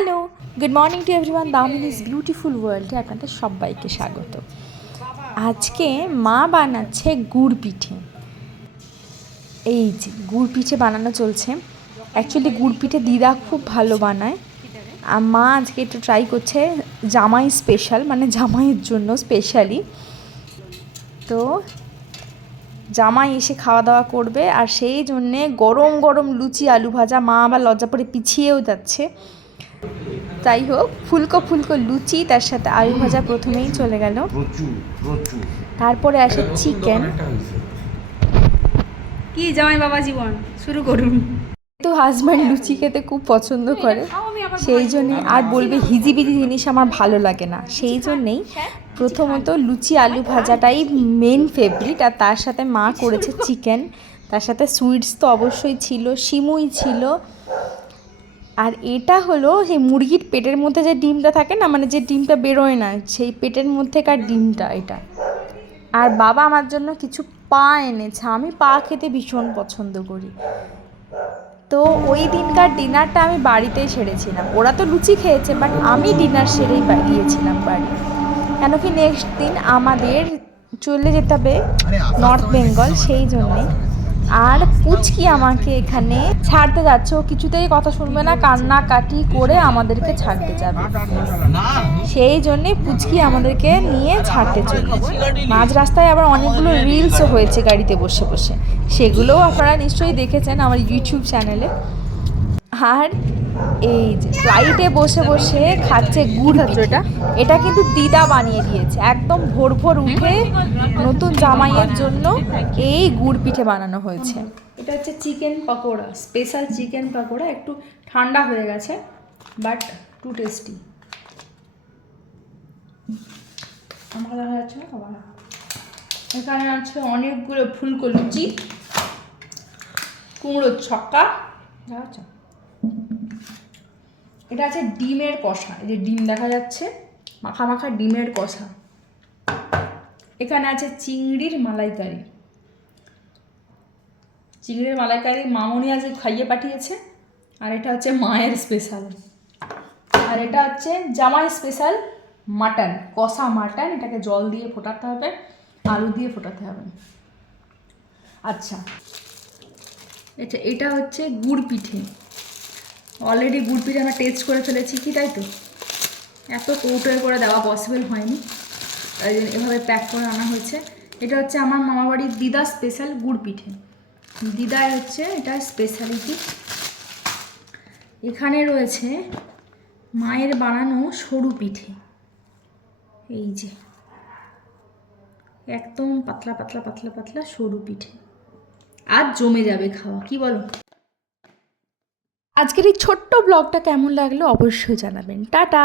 Hello, good morning to everyone, Damini's beautiful ওয়ার্ল্ডে আপনাদের সবাইকে স্বাগত। আজকে মা বানাচ্ছে গুড় পিঠে। এই যে গুড় পিঠে বানানো চলছে। অ্যাকচুয়ালি গুড় পিঠে দিদা খুব ভালো বানায়, আর মা আজকে একটু ট্রাই করছে জামাই স্পেশাল, মানে জামাইয়ের জন্য স্পেশালি। তো জামাই এসে খাওয়া দাওয়া করবে, আর সেই জন্যে গরম গরম লুচি আলু ভাজা। মা আবার লজ্জা পড়ে পিছিয়েও যাচ্ছে। যাই হোক, ফুলকো ফুলকো লুচি, তার সাথে আলু ভাজা প্রথমেই চলে গেল। তারপরে আসে চিকেন। কি জামাই বাবা জীবন, শুরু করুন। তো হাজব্যান্ড লুচি খেতে খুব পছন্দ করে, সেই জন্যে আর বলবে হিজিবিজি জিনিস আমার ভালো লাগে না, সেই জন্যেই প্রথমত লুচি আলু ভাজাটাই মেন ফেভারিট। আর তার সাথে মা করেছে চিকেন, তার সাথে সুইটস তো অবশ্যই ছিল, সিমুই ছিল। আর এটা হলো সেই মুরগির পেটের মধ্যে যে ডিমটা থাকে না, মানে যে ডিমটা বেরোয় না, সেই পেটের মধ্যেকার ডিমটা এটা। আর বাবা আমার জন্য কিছু পা এনেছে, আমি পা খেতে ভীষণ পছন্দ করি। তো ওই দিনকার ডিনারটা আমি বাড়িতেই সেরেছিলাম। ওরা তো লুচি খেয়েছে, বাট আমি ডিনার সেরেই গিয়েছিলাম বাড়ি, কেন কি নেক্সট দিন আমাদের চলে যেতে হবে নর্থ বেঙ্গল, সেই জন্যে। আর পুচকি আমাকে এখানে ছাড়তে যাচ্ছে, ও কিছুতেই কথা শুনবে না, কান্নাকাটি করে আমাদেরকে ছাড়তে যাবে, সেই জন্যে পুচকি আমাদেরকে নিয়ে ছাড়তে চলে। মাঝ রাস্তায় আবার অনেকগুলো রিলসও হয়েছে গাড়িতে বসে বসে, সেগুলোও আপনারা নিশ্চয়ই দেখেছেন আমার ইউটিউব চ্যানেলে। আর এই যে ফ্লাইটে বসে বসে খাচ্ছে গুড় পিঠে, এটা কিন্তু দিদা বানিয়ে দিয়েছে। একদম ভোর ভোর উঠে নতুন জামাইয়ের জন্য এই গুড় পিঠে বানানো হয়েছে। এটা হচ্ছে chicken pakora, special chicken pakora, একটু ঠান্ডা হয়ে গেছে বাট টু টেস্টি। আমার দেখা যাচ্ছে না খাবার। এখানে আছে অনেকগুলো ফুলকো লুচি, কুমড়োর ছক্কা, দেখা যাচ্ছে। এটা আছে ডিমের কষা, এই যে ডিম দেখা যাচ্ছে, মাখা মাখা ডিমের কষা। এখানে আছে চিংড়ির মালাইকারি, চিংড়ির মালাইকারি মামনি আজকে খাইয়ে পাঠিয়েছে। আর এটা হচ্ছে মায়ের স্পেশাল। আর এটা হচ্ছে জামাই স্পেশাল মাটন, কষা মাটন। এটাকে জল দিয়ে ফোটাতে হবে, আলু দিয়ে ফোটাতে হবে। আচ্ছা, এটা হচ্ছে গুড় পিঠে। অলরেডি গুড় পিঠে আমরা টেস্ট করে ফেলেছি, কি তাই তো? এত কৌটোয় করে দেওয়া পসিবল হয়নি, তাই জন্য এভাবে প্যাক করে আনা হয়েছে। এটা হচ্ছে আমার মামাবাড়ির দিদা স্পেশাল গুড় পিঠে, দিদাই হচ্ছে এটা স্পেশালিটি। এখানে রয়েছে মায়ের বানানো সরু পিঠে, এই যে একদম পাতলা পাতলা পাতলা পাতলা সরু পিঠে। আজ জমে যাবে খাওয়া, কি বলো? আজকের এই ছোট্ট ব্লগটা কেমন লাগলো অবশ্যই জানাবেন। টাটা।